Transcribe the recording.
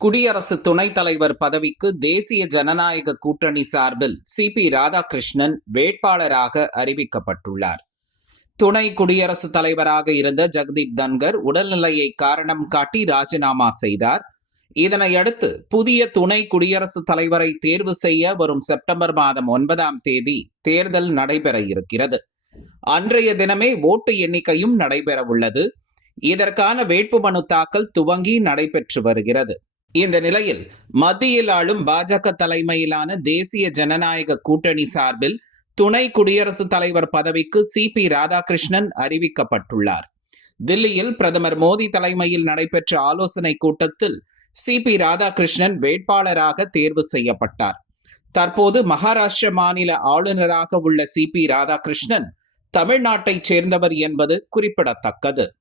குடியரசு துணைத் தலைவர் பதவிக்கு தேசிய ஜனநாயக கூட்டணி சார்பில் சி பி ராதாகிருஷ்ணன் வேட்பாளராக அறிவிக்கப்பட்டுள்ளார். துணை குடியரசுத் தலைவராக இருந்த ஜெகதீப் தன்கர் உடல்நிலையை காரணம் காட்டி ராஜினாமா செய்தார். இதனையடுத்து புதிய துணை குடியரசுத் தலைவரை தேர்வு செய்ய வரும் செப்டம்பர் மாதம் ஒன்பதாம் தேதி தேர்தல் நடைபெற இருக்கிறது. அன்றைய தினமே ஓட்டு எண்ணிக்கையும் நடைபெறவுள்ளது. இதற்கான வேட்புமனு தாக்கல் துவங்கி நடைபெற்று வருகிறது. இந்த நிலையில் மத்தியில் ஆளும் பாஜக தலைமையிலான தேசிய ஜனநாயக கூட்டணி சார்பில் துணை குடியரசுத் தலைவர் பதவிக்கு சி பி ராதாகிருஷ்ணன் அறிவிக்கப்பட்டுள்ளார். தில்லியில் பிரதமர் மோடி தலைமையில் நடைபெற்ற ஆலோசனை கூட்டத்தில் சி பி ராதாகிருஷ்ணன் வேட்பாளராக தேர்வு செய்யப்பட்டார். தற்போது மகாராஷ்டிர மாநில ஆளுநராக உள்ள சி பி ராதாகிருஷ்ணன் தமிழ்நாட்டைச் சேர்ந்தவர் என்பது குறிப்பிடத்தக்கது.